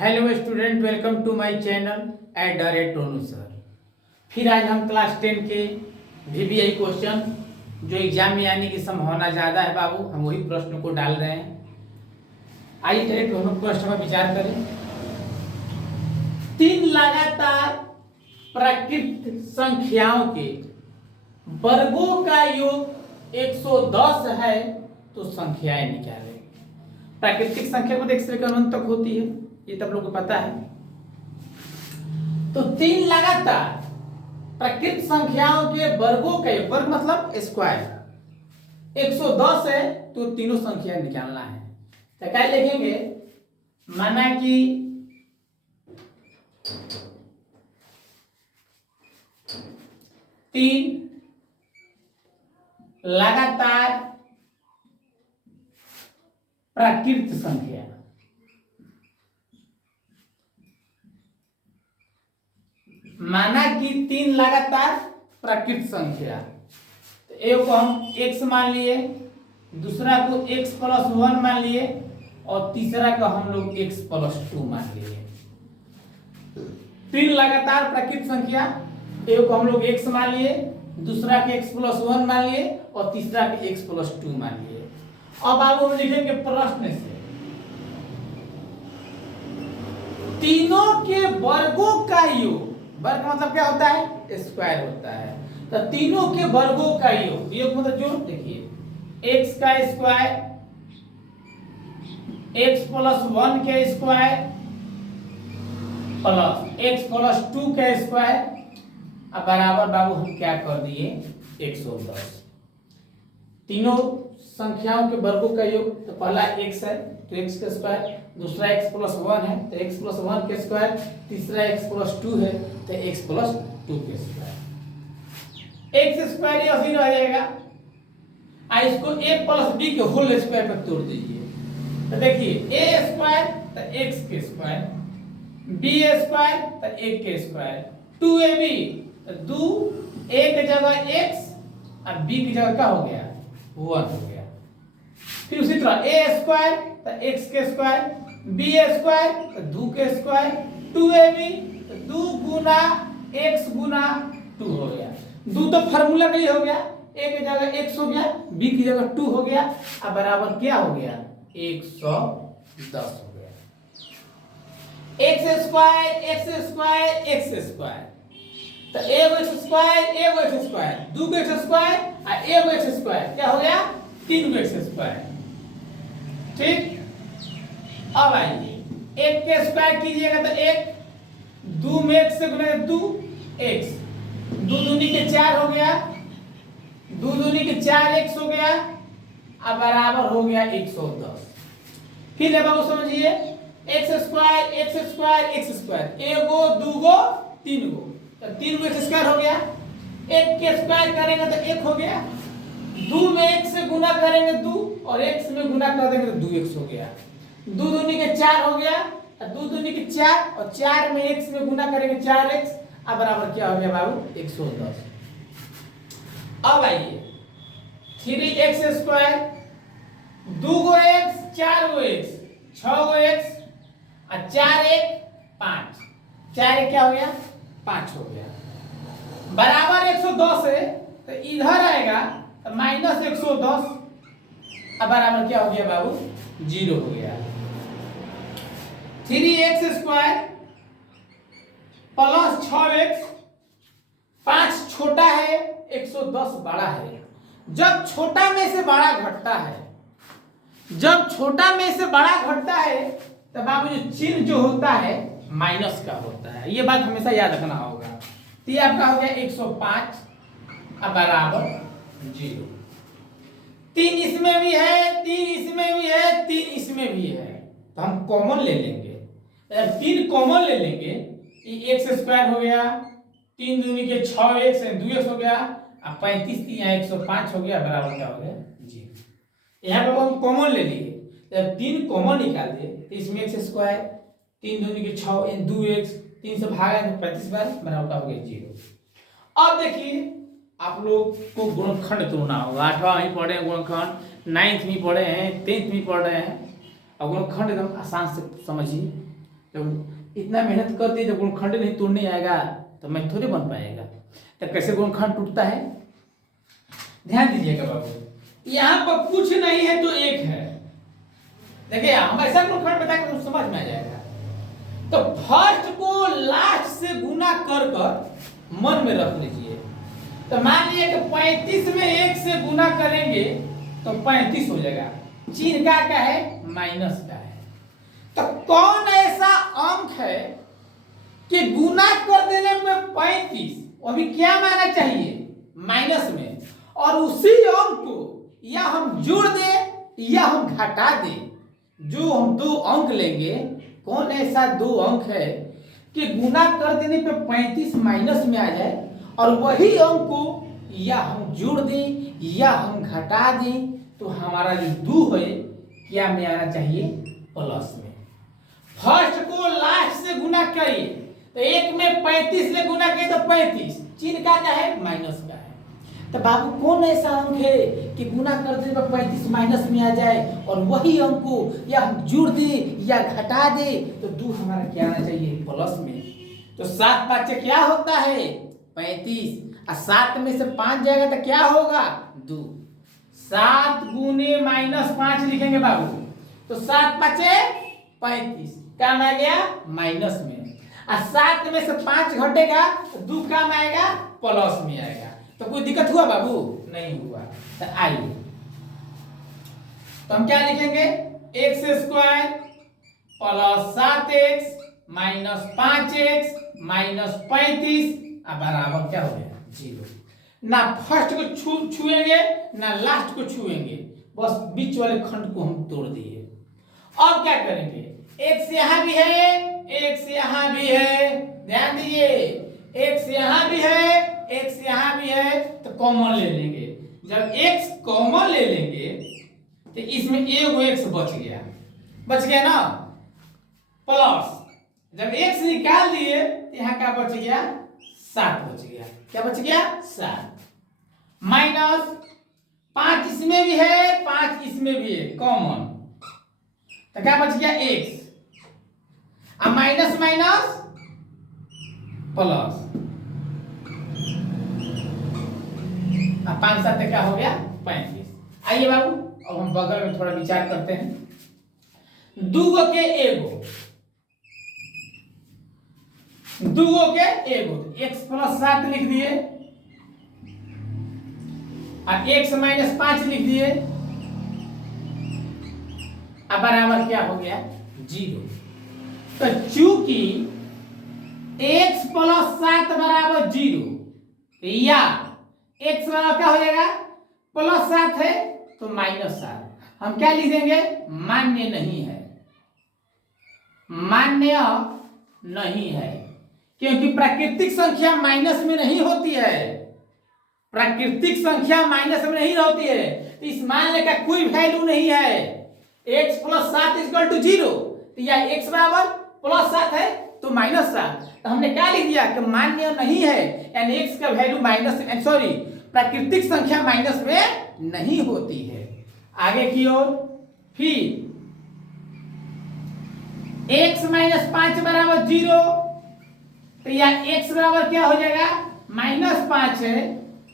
Hello student, welcome to my channel at the rate Tonu sir. फिर आज हम class 10 के वीवीआई क्वेश्चन जो एग्जाम में आने की संभावना ज़्यादा है बाबू, हम वही प्रश्न को डाल रहे हैं। आइए डायरेक्ट हम लोग प्रश्न पर विचार करें। 3 लगातार प्राकृत संख्याओं के वर्गों का योग 110 है तो संख्याएं निकालें। प्राकृतिक संख्या को देख से अनंत तक होती है, ये तब लोग को पता है। तो 3 लगातार प्राकृत संख्याओं के वर्गों का वर्ग मतलब स्क्वायर 110 है तो तीनों संख्या निकालना है। तो क्या लिखेंगे, माना कि 3 लगातार प्राकृत संख्या माना कि 3 लगातार प्राकृत संख्या, तो एक को हम x मान लिए, दूसरा को x + 1 मान लिए और तीसरा को हम लोग x + 2 मान लिए। 3 लगातार प्राकृत संख्या, एक को हम लोग x मान लिए, दूसरा के x + 1 मान लिए और तीसरा के x + 2 मान लिए। अब आप हम लिखेंगे प्रश्न से तीनों के वर्गों का योग, वर्ग मतलब क्या होता है, स्क्वायर होता है। तो तीनों के वर्गों का योग, योग मतलब जो देखिए x का स्क्वायर, x + 1 के स्क्वायर प्लस x + 2 के स्क्वायर, अब बराबर बाबू हम क्या कर दिए 110। तीनों संख्याओं के वर्गों का योग, तो पहला x है तो x का स्क्वायर, दूसरा x + 1 है तो x + 1 के स्क्वायर, तीसरा x + 2 है तो x + 2 के स्क्वायर। x स्क्वायर ये ऐसे रह जाएगा, आ इसको a + b के होल स्क्वायर पर तोड़ दीजिए। तो देखिए a स्क्वायर तो x के स्क्वायर, b स्क्वायर तो a के स्क्वायर, 2ab तो 2 a की जगह x और b की जगह क्या हो गया 1 हो गया। फिर उसी तरह a स्क्वायर तो x के स्क्वायर, b स्क्वायर तो 2 के स्क्वायर, 2ab तो 2 गुना x गुना 2 हो गया। 2 तो फार्मूला का ही हो गया, a की जगह x हो गया, b की जगह 2 हो गया, अब बराबर क्या हो गया 110 हो गया। x square x square x square, तो a x square 2 x square और a x स्क्वायर क्या हो गया 3 x स्क्वायर। ठीक, अब आइए 1 के स्क्वायर कीजिएगा तो 1, 2 में 1 से गुना 2 x, 2 दूनी के 4 हो गया, 2 दूनी के 4 x हो गया, अब बराबर हो गया 110। फिर अब आप समझिए x स्क्वायर एगो दूगो तीन गो, तो 3 गो x स्क्वायर हो गया, 1 के स्क्वायर करेंगे तो 1 हो गया, 2 में 1 से गुना करेंगे 2 और x में गुना कर देंगे तो 2x हो गया, 2 दूनी के 4 हो गया, 2 दूनी के 4 और 4 में x में गुना करेंगे 4x, अब बराबर क्या हो गया बाबू 110। अब आइए 3x स्क्वायर, 2 गो x 4 गो x 6 गो x और 4 1 5, 4 क्या हो गया 5 हो गया, बराबर 110 है तो इधर आएगा तो -110, अब बराबर क्या हो गया बाबू 0 हो गया। 3x स्क्वायर प्लस 6x, 5 छोटा है 110 बड़ा है। जब छोटा में से बड़ा घटता है, जब छोटा में से बड़ा घटता है तब बाबू जो चिन्ह जो होता है माइनस का होता है, ये बात हमेशा याद रखना होगा। तो ये आपका हो गया 105 अब बराबर 0। 3 इसमें भी है, 3 इसमें भी है, 3 इसमें भी है, तो हम कॉमन ले लेंगे। जब 3 कॉमन ले लेंगे, ये x स्क्वायर हो गया, 3 दूनी के 6x 2x हो गया, अब 35 यहाँ 105 हो गया, बराबर क्या हो गया 0। यहाँ पे हम कॉमन ले लिए, जब 3 कॉमन निकाल दिए तो इसमें x स्क्वायर, 3 दूनी के 6 2x, 3 से भागा तो 35 बार, बराबर हो गया 0। अब देखिए आप लोग को गुणनखंड तोड़ना होगा, 8वां में पढ़े हैं गुणनखंड, 9th में पढ़े हैं, 10th में पढ़ रहे हैं। अब गुणनखंड एकदम आसान से समझिए। जब इतना मेहनत कर दी, जब गुणखंड नहीं तोड़ने आएगा तो मैं थोड़े बन पाएगा। तो कैसे गुणखंड टूटता है, ध्यान दीजिएगा बाबू। यहाँ पर कुछ नहीं है तो एक है। देखिए हम ऐसा गुणखंड बताएंगे तो समझ में आ जाएगा। तो फर्स्ट को लास्ट से गुना कर कर मन में रख लीजिए। तो मान लीजिए कि 35 में 1 से गुना करेंगे तो 35 हो जाएगा। चिन्ह का है, माइनस का है। तो कौन ऐसा अंक है कि गुना कर देने में 35, अभी क्या माना चाहिए, माइनस में, और उसी अंक को या हम जोड़ दे या हम घटा दे। जो हम दो अंक लेंगे, कौन ऐसा दो अंक है कि गुना कर देने पे 35 माइनस में आ जाए, और वही अंक को या हम जोड़ दें या हम घटा दें, तो हमारा जो 2 है क्या में आना चाहिए, प्लस में। फर्स्ट को लास्ट से गुना करिए, तो एक में 35 से गुना किए तो 35, चिन्ह का क्या है, माइनस का है। तो बाबू कौन ऐसा अंक है कि गुना कर देने पर 35 माइनस में आ जाए, और वही अंक को या हम जोड़ दे या घटा दे, तो 2 हमारा क्या आना चाहिए, प्लस में। तो 7 5 क्या होता है, 35, और 7 में से 5 जाएगा तो क्या होगा, 2। 7 गुने -5 लिखेंगे बाबू, तो 7 5 35, काम आ गया माइनस में, और 7 में से 5 घटेगा तो 2 काम आएगा, प्लस में आएगा। तो कोई दिक्कत हुआ बाबू, नहीं हुआ। तो आइए तो हम क्या लिखेंगे, x square plus 7x minus 5x minus 35 बराबर क्या हो गया, 0। ना फर्स्ट को छुएंगे ना लास्ट को छुएंगे, बस बीच वाले खंड को हम तोड़ दिए। अब क्या करेंगे, x यहां भी है, x यहां भी है, ध्यान दीजिए, x यहां भी है, x यहां भी है, तो कॉमन ले लेंगे। जब x कॉमन ले लेंगे तो इसमें एगो x बच गया ना, प्लस जब x निकाल दिए तो यहाँ क्या बच गया, 7 बच गया। क्या बच गया, 7, माइनस 5 इसमें भी है, 5 इसमें भी है, कॉमन, तो क्या बच गया, x, अब माइनस माइनस प्लस, अब 5 7 क्या हो गया, 35। आइए बाबू अब हम बगल में थोड़ा विचार करते हैं। दूगो के एगो, x प्लस 7 लिख दिए और x माइनस 5 लिख दिए, अब बराबर क्या हो गया, 0। तो चूंकि x प्लस 7 बराबर 0, या x बराबर क्या हो जाएगा, प्लस 7 है तो माइनस 7, हम क्या लिख देंगे, मान्य नहीं है, मान्य नहीं है, क्योंकि प्राकृतिक संख्या माइनस में नहीं होती है, प्राकृतिक संख्या माइनस में नहीं होती है, तो इस मान्य का कोई वैल्यू नहीं है। x प्लस 7 इक्वल टू 0, तो या x बराबर प्लस 7 है तो माइनस 7, तो हमने क्या लिख दिया कि मान्य नहीं है, यानी x का वैल्यू माइनस, सॉरी प्राकृतिक संख्या माइनस में नहीं होती है। आगे की ओर, फिर x माइनस 5 बराबर 0, तो या x बराबर क्या हो जाएगा, -5 है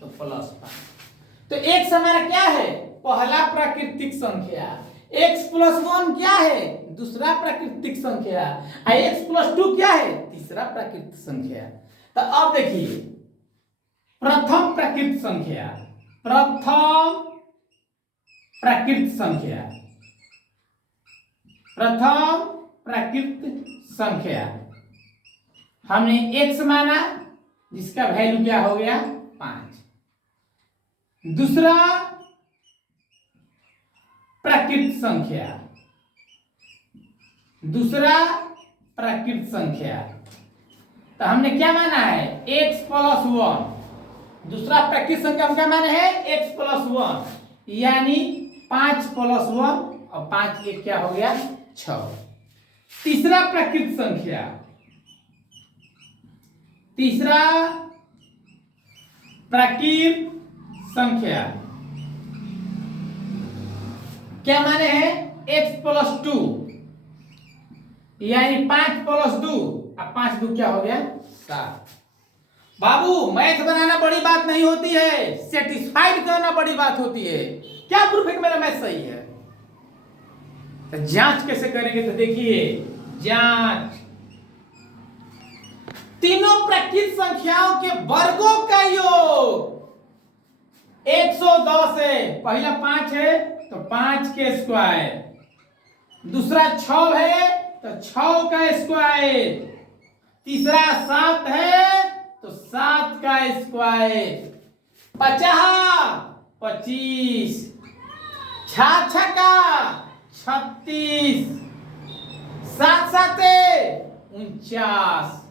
तो +5, तो x हमारा क्या है, पहला प्राकृतिक संख्या, x प्लस 1 क्या है, दूसरा प्राकृतिक संख्या, और x प्लस 2 क्या है, तीसरा प्राकृतिक संख्या। तो अब देखिए प्रथम प्राकृतिक संख्या, प्रथम प्राकृतिक संख्या, प्रथम प्राकृतिक संख्या हमने x माना, जिसका वैल्यू क्या हो गया, 5। दूसरा प्राकृतिक संख्या, दूसरा प्राकृतिक संख्या, तो हमने क्या माना है, x प्लस 1, दूसरा प्राकृतिक संख्या हम क्या माने हैं, x प्लस 1, यानी 5 प्लस 1, और 5 1 क्या हो गया, 6। तीसरा प्राकृतिक संख्या, तीसरा प्राकृतिक संख्या क्या माने हैं, x प्लस 2, यानी 5 + 2, अब 5 2 क्या हो गया 7। बाबू मैथ बनाना बड़ी बात नहीं होती है, सेटिस्फाइड करना बड़ी बात होती है। क्या प्रूफ है कि मेरा मैथ सही है? तो जांच कैसे करेंगे तो देखिए, जांच तीनों प्रकृत संख्याओं के वर्गों का योग 110 है। पहला 5 है तो 5 के स्क्वायर, दूसरा 6 है तो 6 का स्क्वायर, तीसरा 7 है तो 7 का स्क्वायर, 50 25, 6 छक्का 36, 7 7 49।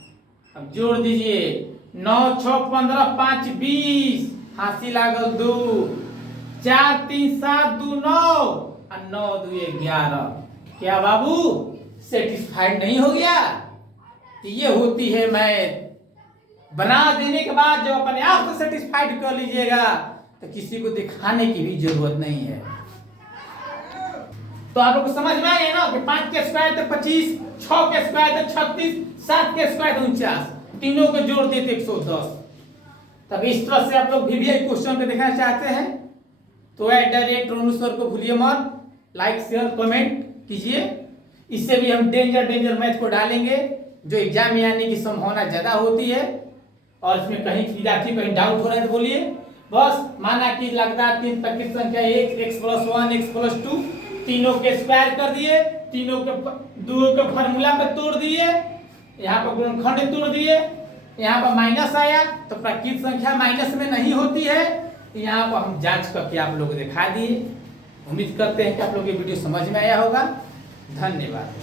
अब जोड़ दीजिए, 9 6 15 5 20, हाथी लागल 2, 4 3 7 2 9 और 9 2 11। क्या बाबू सेटिस्फाइड नहीं हो गया? तो ये होती है मैथ। बना देने के बाद जब अपने आप से सेटिस्फाइड कर लीजिएगा तो किसी को दिखाने की भी जरूरत नहीं है। तो आप लोग को समझ में आ गया ना कि 5 के स्क्वायर तो 25, 6 के स्क्वायर तो 36, 7 के स्क्वायर तो 49, तीनों को जोड़ देते 110। तब इस तरह से आप लोग VVI क्वेश्चन को देखना चाहते हैं तो डायरेक्ट रोनू सर को भूलिए मत, लाइक शेयर कमेंट कीजिए। इससे भी हम डेंजर मैथ को डालेंगे जो एग्जाम में आने की संभावना ज्यादा होती है। और इसमें कहीं विद्यार्थी कहीं डाउट हो रहा है तो बोलिए। बस माना कि लगातार 3 प्रकृत संख्या 1 x + 1 x + 2 तीनों के स्क्वायर कर दिए, तीनों के दो के फार्मूला पे तोड़ दिए, यहाँ पर गुणनखंड तोड़ दिए, यहाँ पर माइनस आया तो प्रकृत संख्या माइनस में नहीं होती है। यहाँ पर हम जांच करके आप लोगों को दिखा दिए। उम्मीद करते हैं कि आप लोग ये वीडियो समझ में आया होगा। धन्यवाद।